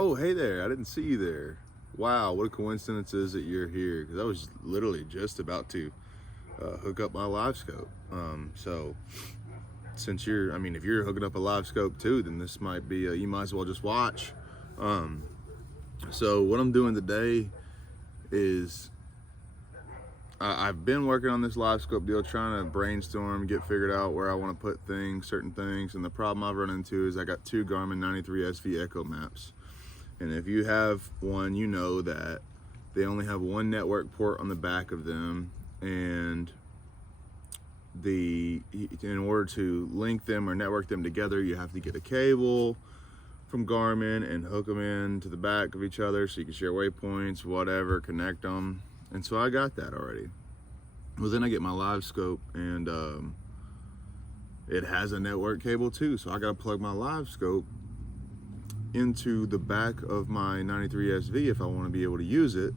Oh, hey there, I didn't see you there. Wow, what a coincidence is that you're here, because I was literally just about to hook up my Livescope. So since if you're hooking up a Livescope too, then this might be, you might as well just watch. So what I'm doing today is I've been working on this Livescope deal, trying to brainstorm, get figured out where I want to put things, certain things. And the problem I've run into is I got two Garmin 93 SV ECHOMAPs. And if you have one, you know that they only have one network port on the back of them, and in order to link them or network them together, you have to get a cable from Garmin and hook them into the back of each other so you can share waypoints, whatever, connect them. And so I got that already. Well, then I get my Livescope, and it has a network cable too, so I got to plug my Livescope into the back of my 93 SV if I want to be able to use it.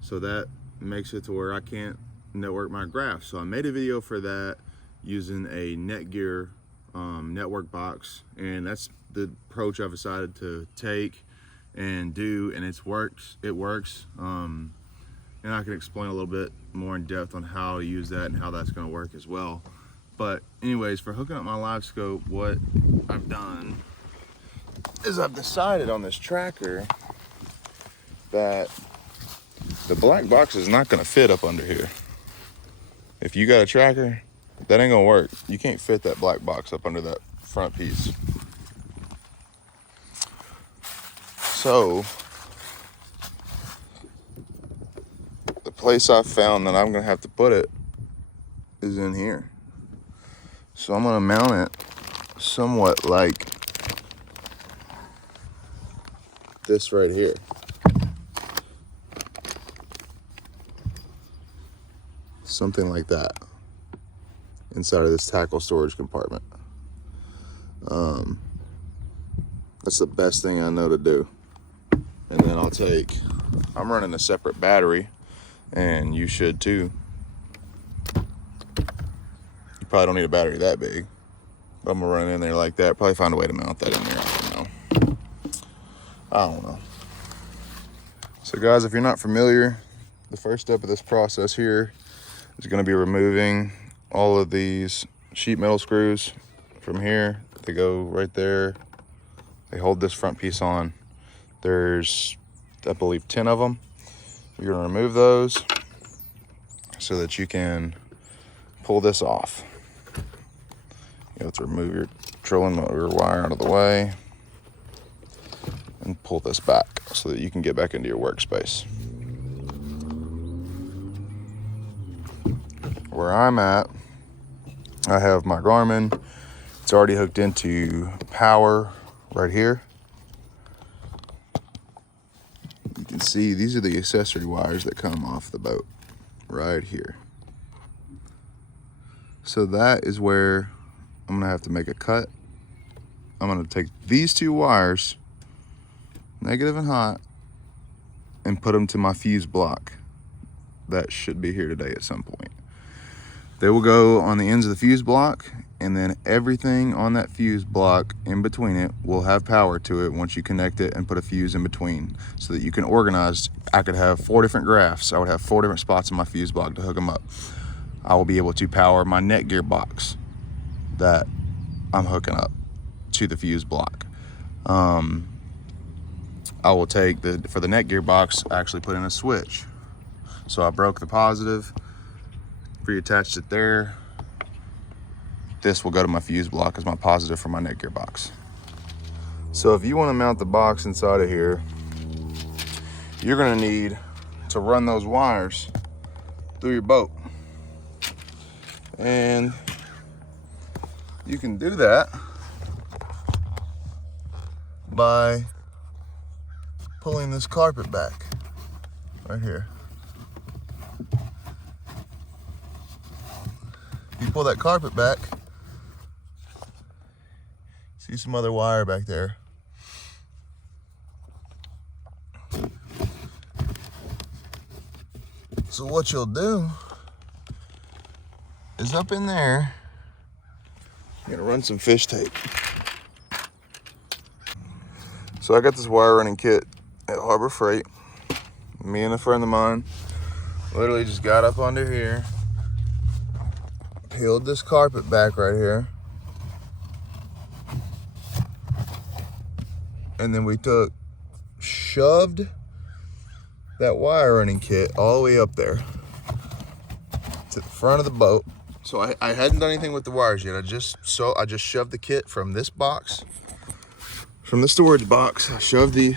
So that makes it to where I can't network my graphs. So I made a video for that using a Netgear network box, and that's the approach I've decided to take and do, and it works. And I can explain a little bit more in depth on how to use that and how that's going to work as well. But anyways, for hooking up my Livescope, what I've done is I've decided on this tracker that the black box is not going to fit up under here. If you got a tracker, that ain't going to work. You can't fit that black box up under that front piece. So the place I found that I'm going to have to put it is in here. So I'm going to mount it somewhat like this right here. Something like that inside of this tackle storage compartment. That's the best thing I know to do. And then I'm running a separate battery, and you should too. You probably don't need a battery that big, but I'm gonna run it in there like that. Probably find a way to mount that in there. I don't know. So guys, if you're not familiar, the first step of this process here is going to be removing all of these sheet metal screws from here. They go right there. They hold this front piece on. There's, I believe, 10 of them. You're going to remove those so that you can pull this off. You have to remove your trolling motor wire out of the way and pull this back so that you can get back into your workspace. Where I'm at, I have my Garmin. It's already hooked into power right here. You can see these are the accessory wires that come off the boat right here. So that is where I'm gonna have to make a cut. I'm gonna take these two wires, negative and hot, and put them to my fuse block. That should be here today at some point. They will go on the ends of the fuse block, and then everything on that fuse block in between it will have power to it once you connect it and put a fuse in between, so that you can organize. I could have 4 different graphs. I would have 4 different spots in my fuse block to hook them up. I will be able to power my Netgear box that I'm hooking up to the fuse block. I will take for the Netgear box, I actually put in a switch. So I broke the positive, reattached it there. This will go to my fuse block as my positive for my Netgear box. So if you want to mount the box inside of here, you're going to need to run those wires through your boat. And you can do that by pulling this carpet back right here. You pull that carpet back, see some other wire back there. So what you'll do is up in there, you're gonna run some fish tape. So I got this wire running kit at Harbor Freight. Me and a friend of mine literally just got up under here, peeled this carpet back right here, and then we shoved that wire running kit all the way up there to the front of the boat. So I hadn't done anything with the wires yet. I just shoved the kit from this box, from the storage box. I shoved the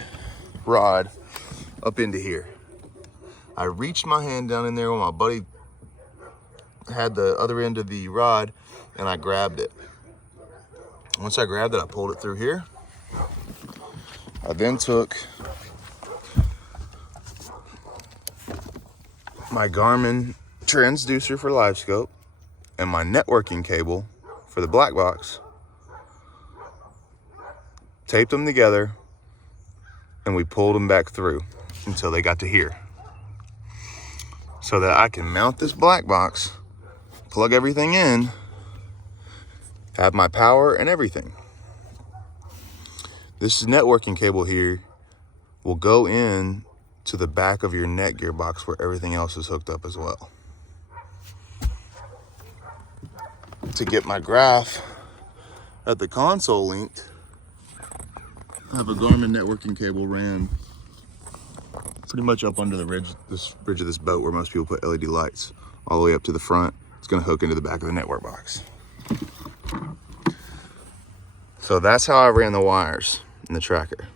rod up into here. I reached my hand down in there when my buddy had the other end of the rod, and I grabbed it. Once I grabbed it, I pulled it through here. I then took my Garmin transducer for Livescope and my networking cable for the black box, taped them together, and we pulled them back through until they got to here, so that I can mount this black box, plug everything in, have my power and everything. This networking cable here will go in to the back of your Netgear box where everything else is hooked up as well. To get my graph at the console linked, I have a Garmin networking cable ran pretty much up under the bridge of this boat where most people put LED lights, all the way up to the front. It's going to hook into the back of the network box. So that's how I ran the wires in the tracker.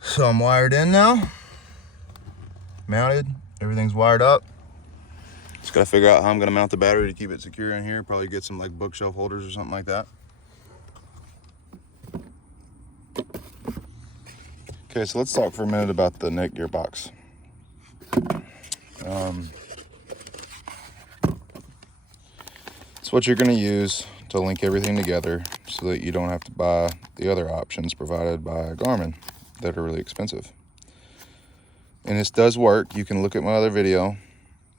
So I'm wired in now, mounted, everything's wired up. Just gotta figure out how I'm gonna mount the battery to keep it secure in here. Probably get some like bookshelf holders or something like that. Okay, so let's talk for a minute about the Netgear box. It's what you're gonna use to link everything together so that you don't have to buy the other options provided by Garmin that are really expensive. And this does work. You can look at my other video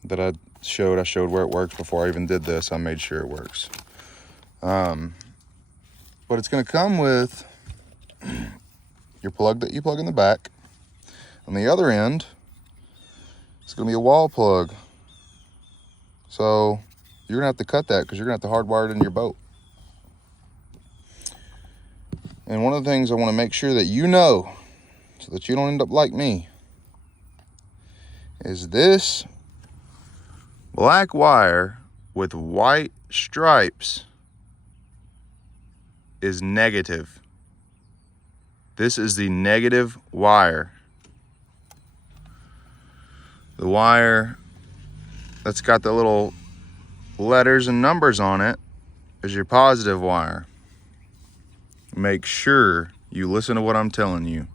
that I showed where it works before I even did this. I made sure it works. But it's going to come with your plug that you plug in the back. On the other end, it's going to be a wall plug. So you're going to have to cut that because you're going to have to hardwire it in your boat. And one of the things I want to make sure that you know, so that you don't end up like me, is this black wire with white stripes is negative. This is the negative wire. The wire that's got the little letters and numbers on it is your positive wire. Make sure you listen to what I'm telling you.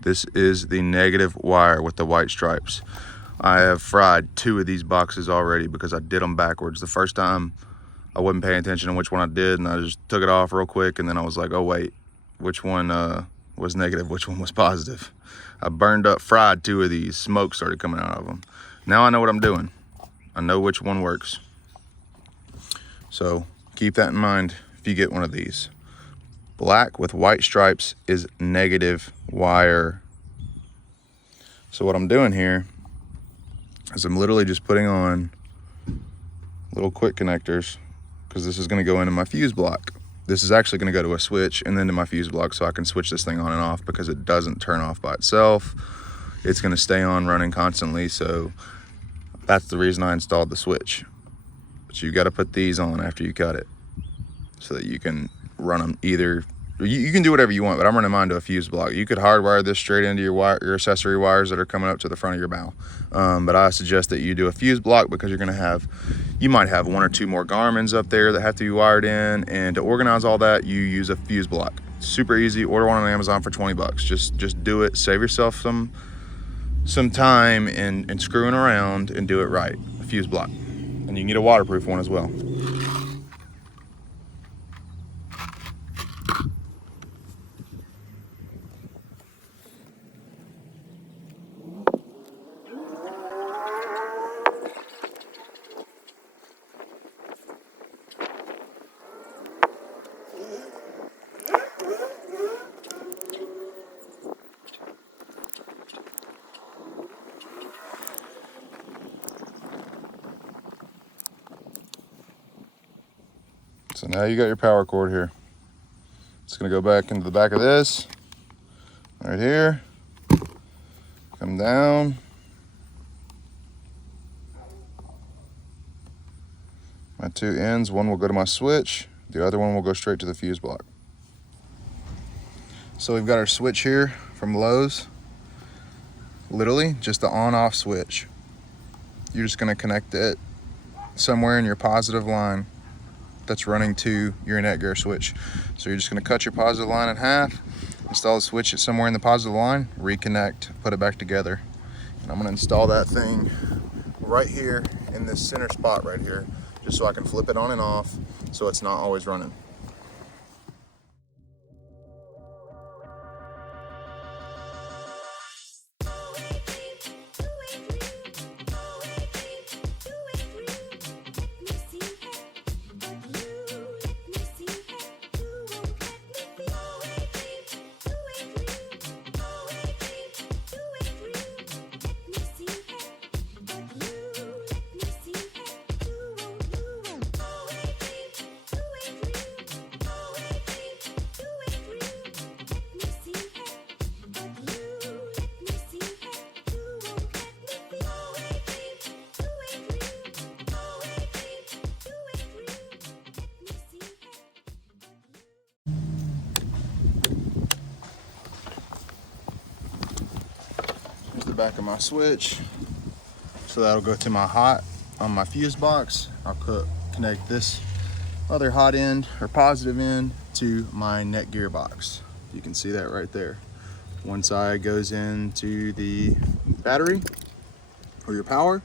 This is the negative wire with the white stripes. I have fried 2 of these boxes already because I did them backwards. The first time I wasn't paying attention to which one I did, and I just took it off real quick, and then I was like, oh wait, which one was negative, which one was positive? I fried 2 of these. Smoke started coming out of them. Now I know what I'm doing. I know which one works. So keep that in mind if you get one of these. Black with white stripes is negative wire. So what I'm doing here is I'm literally just putting on little quick connectors, because this is going to go into my fuse block. This is actually going to go to a switch and then to my fuse block, so I can switch this thing on and off, because it doesn't turn off by itself. It's going to stay on running constantly, so that's the reason I installed the switch. But you got to put these on after you cut it so that you can run them either you can do whatever you want, but I'm running mine to a fuse block. You could hardwire this straight into your accessory wires that are coming up to the front of your bow. But I suggest that you do a fuse block because you might have 1 or 2 more Garmins up there that have to be wired in, and to organize all that, you use a fuse block. Super easy. Order one on Amazon for 20 bucks. Just do it. Save yourself some time in screwing around and do it right. A fuse block. And you can get a waterproof one as well. So now you got your power cord here. It's gonna go back into the back of this, right here, come down. My 2 ends, one will go to my switch, the other one will go straight to the fuse block. So we've got our switch here from Lowe's. Literally just the on-off switch. You're just gonna connect it somewhere in your positive line that's running to your Netgear switch. So you're just gonna cut your positive line in half, install the switch somewhere in the positive line, reconnect, put it back together. And I'm gonna install that thing right here in this center spot right here, just so I can flip it on and off so it's not always running. The back of my switch, so that'll go to my hot on my fuse box. I'll connect this other hot end or positive end to my Netgear box. You can see that right there. One side goes into the battery or your power,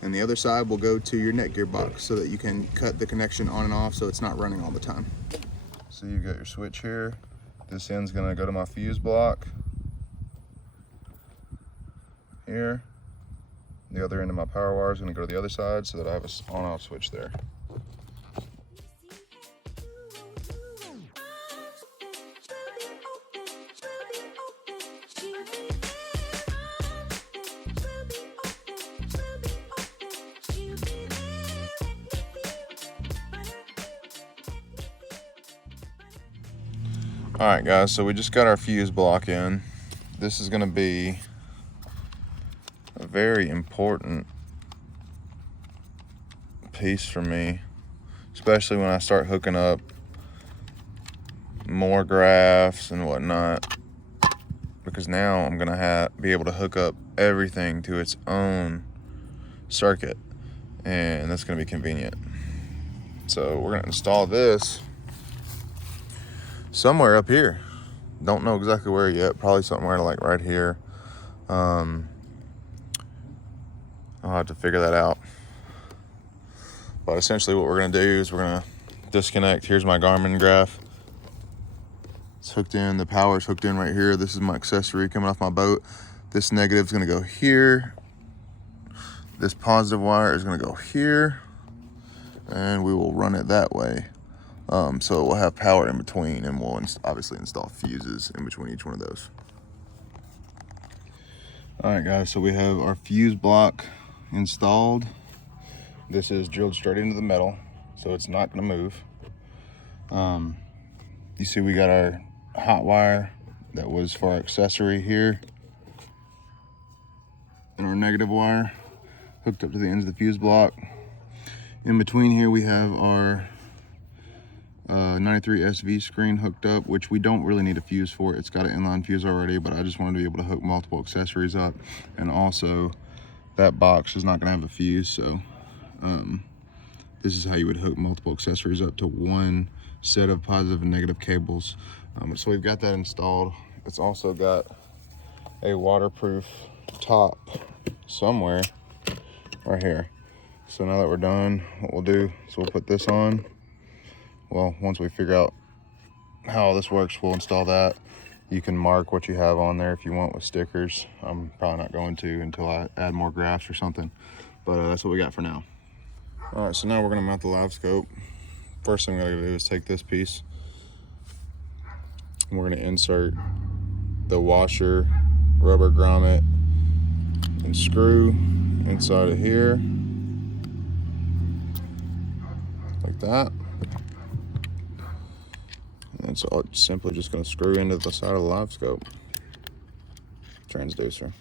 and the other side will go to your Netgear box so that you can cut the connection on and off so it's not running all the time. So you've got your switch here. This end's gonna go to my fuse block here. The other end of my power wire is going to go to the other side so that I have a on-off switch there. All right, guys, so we just got our fuse block in. This is going to be a very important piece for me, especially when I start hooking up more graphs and whatnot, because now I'm gonna be able to hook up everything to its own circuit, and that's gonna be convenient. So we're gonna install this somewhere up here. Don't know exactly where yet, probably somewhere like right here. I'll have to figure that out. But essentially what we're gonna do is we're gonna disconnect. Here's my Garmin graph. It's hooked in, the power's hooked in right here. This is my accessory coming off my boat. This negative is gonna go here. This positive wire is gonna go here. And we will run it that way. So we'll have power in between, and we'll obviously install fuses in between each one of those. All right, guys, so we have our fuse block installed. This is drilled straight into the metal, so it's not gonna move. You see we got our hot wire that was for our accessory here, and our negative wire hooked up to the ends of the fuse block. In between here we have our 93 SV screen hooked up, which we don't really need a fuse for. It's got an inline fuse already, but I just wanted to be able to hook multiple accessories up. And also that box is not going to have a fuse, so this is how you would hook multiple accessories up to one set of positive and negative cables. So we've got that installed. It's also got a waterproof top somewhere right here. So now that we're done, what we'll do is we'll put this on. Well, once we figure out how this works, we'll install that. You can mark what you have on there if you want with stickers. I'm probably not going to until I add more graphs or something, but that's what we got for now. All right, so now we're gonna mount the Livescope. First thing we're gonna do is take this piece and we're gonna insert the washer, rubber grommet, and screw inside of here, like that. And so it's simply just gonna screw into the side of the Livescope transducer.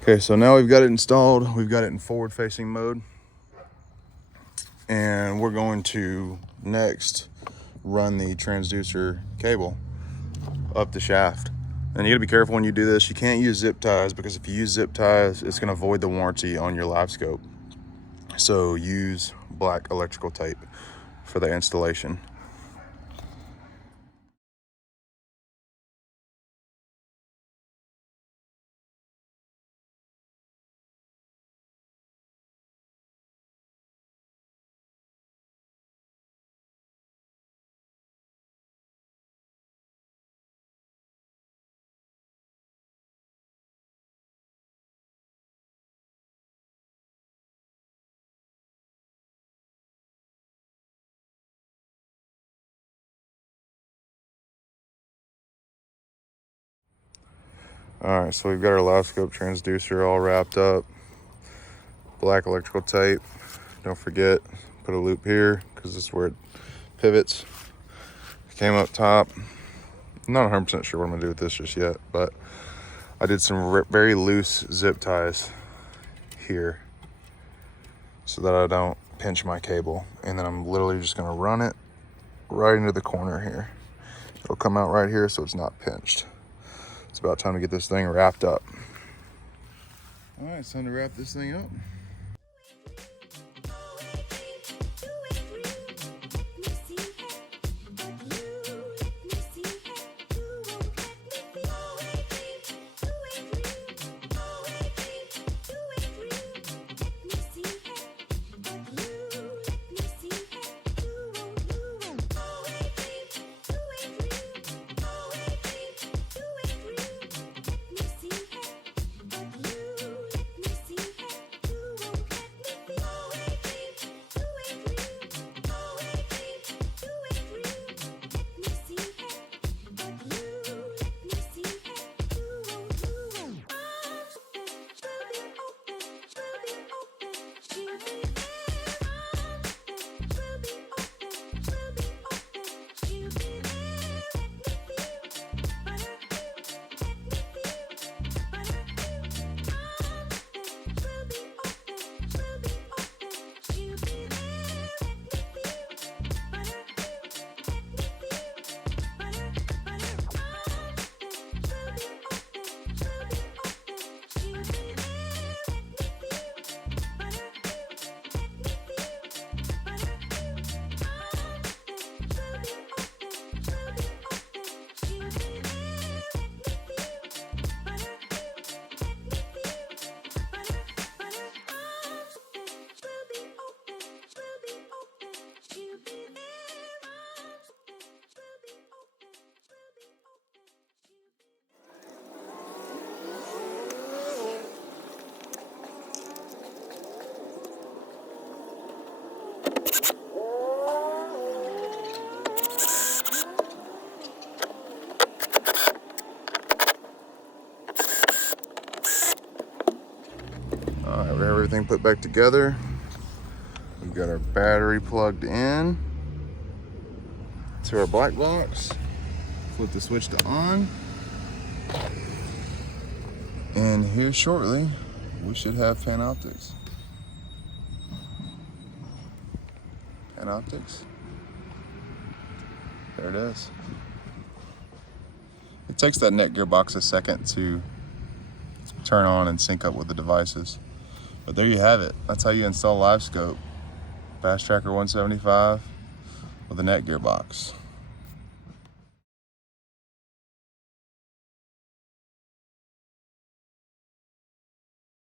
Okay, so now we've got it installed. We've got it in forward facing mode. And we're going to next run the transducer cable up the shaft. And you gotta be careful when you do this. You can't use zip ties, because if you use zip ties, it's gonna void the warranty on your Livescope. So use black electrical tape for the installation. All right, so we've got our Livescope transducer all wrapped up. Black electrical tape. Don't forget, put a loop here because this is where it pivots. Came up top. I'm not 100% sure what I'm gonna do with this just yet, but I did some very loose zip ties here so that I don't pinch my cable. And then I'm literally just gonna run it right into the corner here. It'll come out right here so it's not pinched. It's about time to get this thing wrapped up. All right, it's time to wrap this thing up. All right, we have everything put back together. We've got our battery plugged in to our black box. Flip the switch to on. And here shortly, we should have Panoptics. Panoptics. There it is. It takes that Netgear box a second to turn on and sync up with the devices. But there you have it. That's how you install Livescope. Basstracker 175 with a Netgear box.